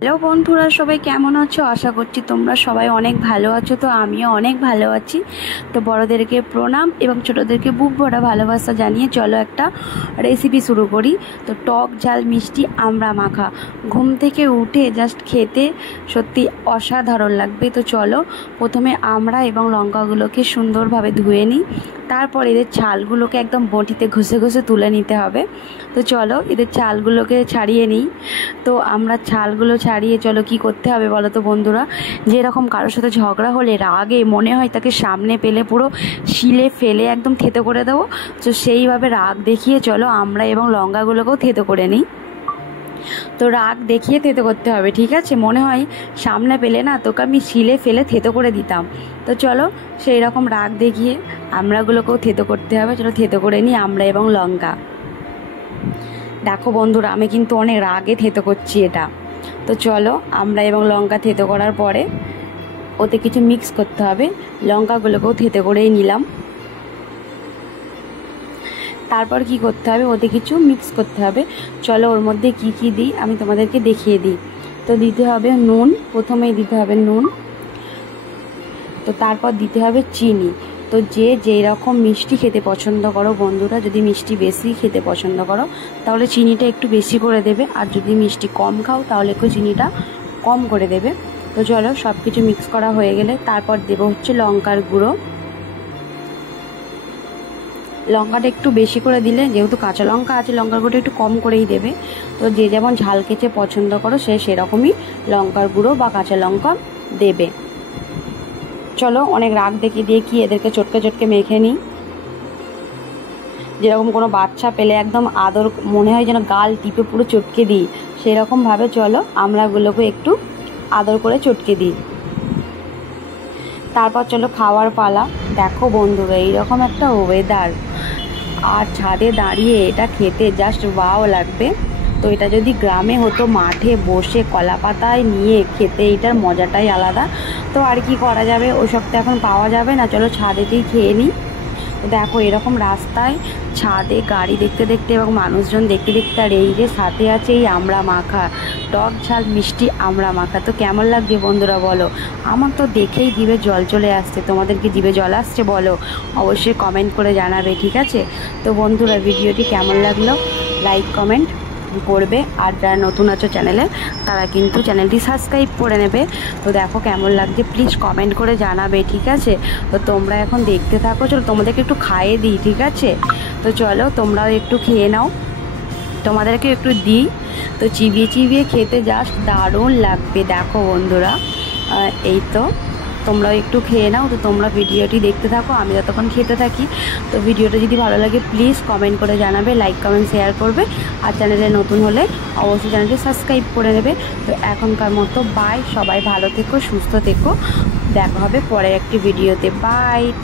Hello বন্ধুরা, সবাই কেমন আছো? আশা করছি তোমরা সবাই অনেক ভালো আছো। তো আমিও অনেক ভালো আছি। তো বড়োদেরকে প্রণাম এবং ছোটোদেরকে বুক ভরা ভালোবাসা জানিয়ে চলো একটা রেসিপি শুরু করি। তো টক ঝাল মিষ্টি আমড়া মাখা ঘুম থেকে উঠে জাস্ট খেতে সত্যি অসাধারণ লাগবে। তো চলো প্রথমে আমড়া এবং লঙ্কাগুলোকে সুন্দরভাবে ধুয়ে নিই। তারপর এদের ছালগুলোকে একদম বটিতে ঘষে ঘষে তুলে নিতে হবে। তো চলো এদের ছালগুলোকে ছাড়িয়ে নিই। তো আমরা ছালগুলো ছাড়িয়ে চলো কি করতে হবে বলো তো বন্ধুরা। যেরকম কারোর সাথে ঝগড়া হলে রাগে মনে হয় তাকে সামনে পেলে পুরো শিলে ফেলে একদম থেতো করে দেবো। তো সেইভাবে রাগ দেখিয়ে চলো আমরা এবং লঙ্কাগুলোকেও থেতো করে নিই। তো রাগ দেখিয়ে থেতো করতে হবে, ঠিক আছে? মনে হয় সামনে পেলে না তোকে আমি শিলে ফেলে থেতো করে দিতাম। তো চলো সেই রকম রাগ দেখিয়ে আমড়াগুলোকেও থেতো করতে হবে। চলো থেতো করে নিই আমড়া এবং লঙ্কা। দেখো বন্ধুরা, আমি কিন্তু অনেক রাগে থেতো করছি এটা। তো চলো আমড়া এবং লঙ্কা থেতো করার পরে ওতে কিছু মিক্স করতে হবে। লঙ্কাগুলোকেও থেতো করেই নিলাম। তারপর কি করতে হবে, ওতে কিছু মিক্স করতে হবে। চলো ওর মধ্যে কি কি দিই আমি তোমাদেরকে দেখিয়ে দিই। তো দিতে হবে নুন, প্রথমেই দিতে হবে নুন। তো তারপর দিতে হবে চিনি। তো যে যেই রকম মিষ্টি খেতে পছন্দ করো বন্ধুরা, যদি মিষ্টি বেশি খেতে পছন্দ করো তাহলে চিনিটা একটু বেশি করে দেবে, আর যদি মিষ্টি কম খাও তাহলে একটু চিনিটা কম করে দেবে। তো চলো সব কিছু মিক্স করা হয়ে গেলে তারপর দেবো হচ্ছে লঙ্কার গুঁড়ো। লঙ্কাটা একটু বেশি করে দিলে, যেহেতু কাঁচা লঙ্কা আছে লঙ্কার গুঁড়ো একটু কম করেই দেবে। তো যে যেমন ঝাল খেতে পছন্দ করো সে সেরকমই লঙ্কার গুঁড়ো বা কাঁচা লঙ্কা দেবে। চলো অনেক রাগ দেখিয়ে কি এদেরকে চটকে চটকে মেখে নিই। যেরকম কোনো বাচ্চা পেলে একদম আদর মনে হয় যেন গাল টিপে পুরো চটকে দিই, সেরকমভাবে চলো আমড়াগুলোকে একটু আদর করে চটকে দিই। তারপর চলো খাওয়ার পালা। দেখো বন্ধুরা, এইরকম একটা ওয়েদার আর ছাদে দাঁড়িয়ে এটা খেতে জাস্ট ওয়াও লাগবে। তো এটা যদি গ্রামে হতো মাঠে বসে কলা পাতায় নিয়ে খেতে, এটার মজাটাই আলাদা। তো আর কি করা যাবে, ওসব তো এখন পাওয়া যাবে না, চলো ছাদেতেই খেয়ে নিই। তো দেখো এরকম রাস্তায় ছাদে গাড়ি দেখতে দেখতে এবং মানুষজন দেখতে দেখতে, আর এই যে সাথে আছে এই আমড়া মাখা, টক ঝাল মিষ্টি আমড়া মাখা। তো কেমন লাগছে বন্ধুরা বলো? আমার তো দেখেই জিভে জল চলে আসছে। তোমাদের কি জিভে জল আসছে বলো? অবশ্যই কমেন্ট করে জানাবে, ঠিক আছে? তো বন্ধুরা ভিডিওটি কেমন লাগলো লাইক কমেন্ট করবে, আর যারা নতুন আছো চ্যানেলে তারা কিন্তু চ্যানেলটি সাবস্ক্রাইব করে নেবে। তো দেখো কেমন লাগছে প্লিজ কমেন্ট করে জানাবে, ঠিক আছে? তো তোমরা এখন দেখতে থাকো। চলো তোমাদেরকে একটু খাইয়ে দিই, ঠিক আছে? তো চলো তোমরাও একটু খেয়ে নাও, তোমাদেরকে একটু দিই। তো চিবিয়ে চিবিয়ে খেতে জাস্ট দারুণ লাগবে। দেখো বন্ধুরা, এই তো তোমরাও একটু খেয়ে নাও। তো তোমরা ভিডিওটি দেখতে থাকো, আমি যতক্ষণ খেতে থাকি। তো ভিডিওটা যদি ভালো লাগে প্লিজ কমেন্ট করে জানাবে, লাইক কমেন্ট শেয়ার করবে, আর চ্যানেলে নতুন হলে অবশ্যই চ্যানেলটি সাবস্ক্রাইব করে নেবে। তো এখনকার মতো বাই, সবাই ভালো থেকো, সুস্থ থেকো, দেখা হবে পরের একটি ভিডিওতে। বাই।